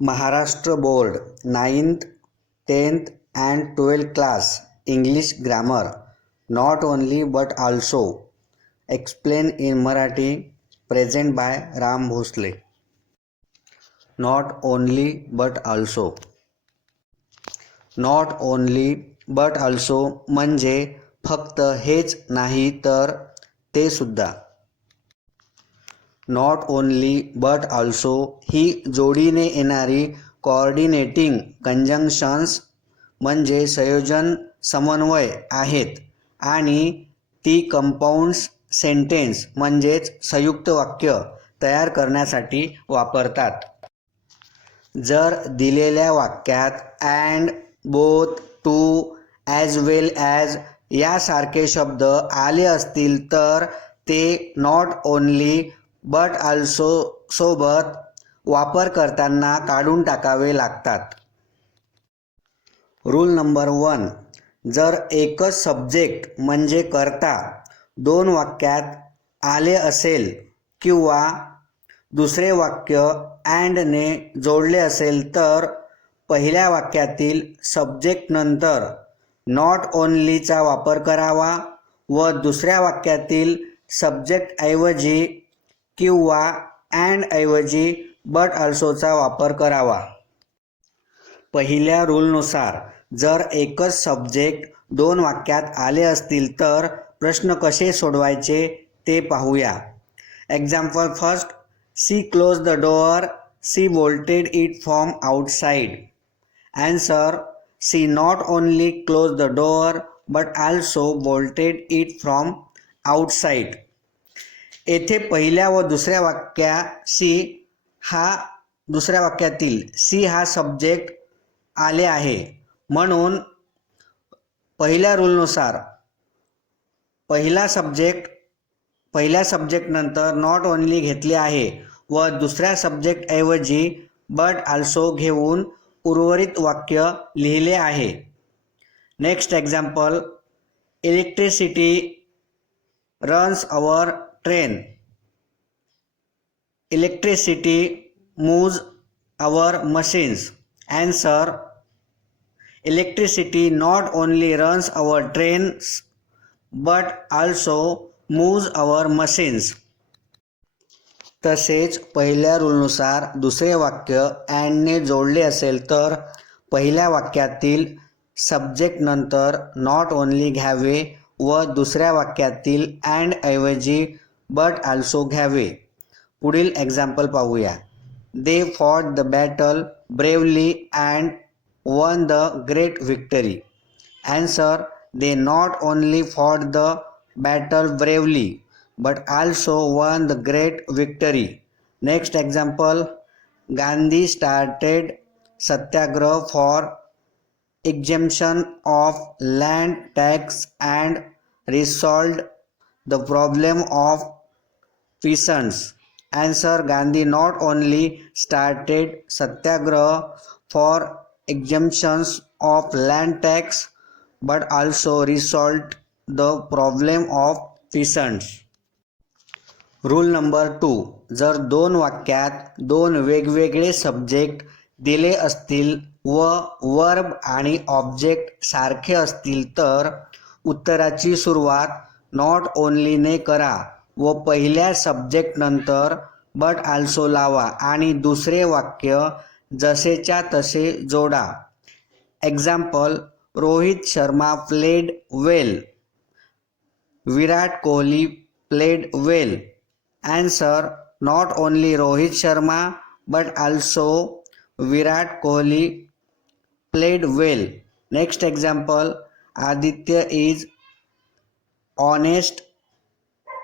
Maharashtra board 9th, 10th and 12th class English grammar. Not only but also. Explain in Marathi. Present by Ram Bhosle. Not only but also. Not only but also म्हणजे फक्त हेच नाही तर ते सुद्धा. Not only but also he जोडीने येणारी coordinating conjunctions म्हणजे संयोजन समन्वय आहेत आणि ती कंपाऊंड्स सेंटेन्स म्हणजेच संयुक्त वाक्य तयार करण्यासाठी वापरतात. जर दिलेल्या वाक्यात and, both, too, as well as यासारखे शब्द आले असतील तर ते नॉट ओनली बट ऑल्सो सोबत वापर करताना काढून टाकावे लागतात. Rule number 1. जर एकच सब्जेक्ट म्हणजे कर्ता दोन वाक्यात आले असेल किंवा दुसरे वाक्य अँडने जोडले असेल तर पहिल्या वाक्यातील सब्जेक्ट नंतर नॉट ओनलीचा वापर करावा व दुसऱ्या वाक्यातील सब्जेक्ट ऐवजी किंवा अँड ऐवजी बट ऑल्सोचा वापर करावा. पहिल्या रूलनुसार जर एकच सब्जेक्ट दोन वाक्यात आले असतील तर प्रश्न कसे सोडवायचे ते पाहूया. Example first. She close the door. She bolted it from outside. Answer. She not only close the door but also bolted it from outside. येथे पहिल्या व दुसऱ्या वाक्यातील सी हा सब्जेक्ट आले आहे म्हणून पहिल्या रूलनुसार पहिल्या सब्जेक्ट नंतर नॉट ओनली घेतले आहे व दुसऱ्या सब्जेक्ट ऐवजी बट ऑल्सो घेऊन उर्वरित वाक्य लिहिले आहे. Next example. Electricity runs our train. Electricity moves our machines. Answer. Electricity not only runs our trains but also moves our machines. तसेच पहिल्या रूलनुसार दुसरे वाक्य अँडने जोडले असेल तर पहिल्या वाक्यातील सब्जेक्ट नंतर नॉट ओनली घ्यावे व दुसऱ्या वाक्यातील अँड ऐवजी बट ऑल्सो घ्यावे. पुढील एक्झाम्पल पाहूया. They fought the battle bravely and one the great victory. Answer. They not only fought the battle bravely but also won the great victory. Next example. Gandhi started satyagrah for exemption of land tax and resolved the problem of peasants. Answer. Gandhi not only started satyagrah for exemptions of land tax but also resolved the problem of peasants. Rule number 2. जर दोन वाक्यात दोन वेगवेगळे subject दिले असतील व verb आणि object सारखे असतील तर उत्तराची सुरुवात नॉट ओनलीने करा व पहिल्या सब्जेक्ट नंतर बट ऑल्सो लावा आणि दुसरे वाक्य जसेच्या तसे जोडा. Example. Rohit Sharma played well. Virat Kohli played well. Answer. Not only Rohit Sharma but also Virat Kohli played well. Next example. Aditya is honest.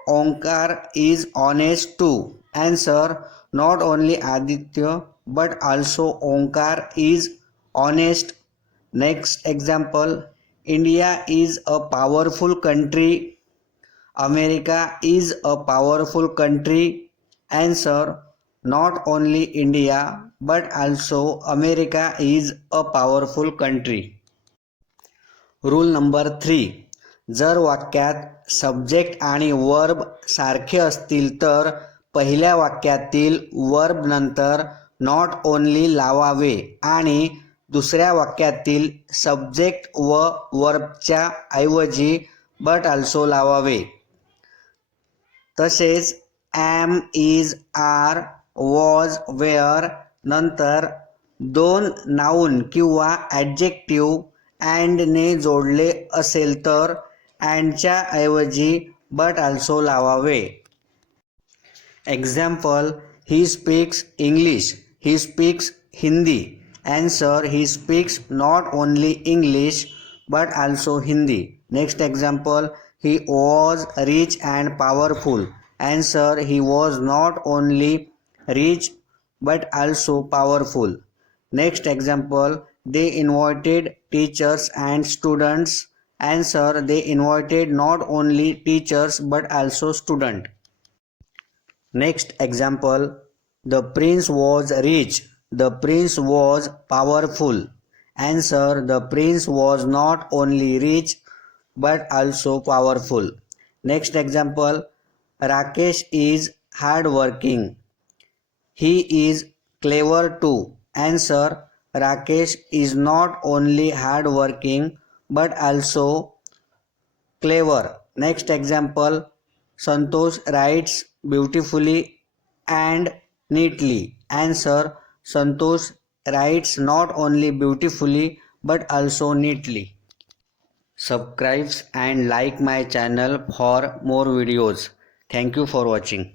Omkar is honest too. Answer. Not only Aditya but also Omkar is honest. Next example. India is a powerful country. America is a powerful country. Answer. Not only India but also America is a powerful country. Rule number 3. जर वाक्यात subject आणि verb सारखे असतील तर पहिल्या वाक्यातील verb नंतर not only लावावे आणि दुसऱ्या वाक्यातील सब्जेक्ट व वर्बच्या ऐवजी बट ऑल्सो लावावे. तसेच am, is, are, was, were नंतर दोन नाऊन किंवा ॲडजेक्टिव्ह अँडने जोडले असेल तर अँडच्या ऐवजी बट ऑल्सो लावावे. Example, he speaks English, he speaks Hindi. Answer, he speaks not only English but also Hindi. Next example, he was rich and powerful. Answer, he was not only rich but also powerful. Next example, they invited teachers and students. Answer, they invited not only teachers but also students. Next example, the prince was rich. The prince was powerful. Answer, the prince was not only rich but also powerful. Next example, Rakesh is hardworking. He is clever too. Answer, Rakesh is not only hardworking but also clever. Next example, Santosh writes beautifully and neatly. Answer, Santosh writes not only beautifully but also neatly. Subscribe and like my channel for more videos. Thank you for watching.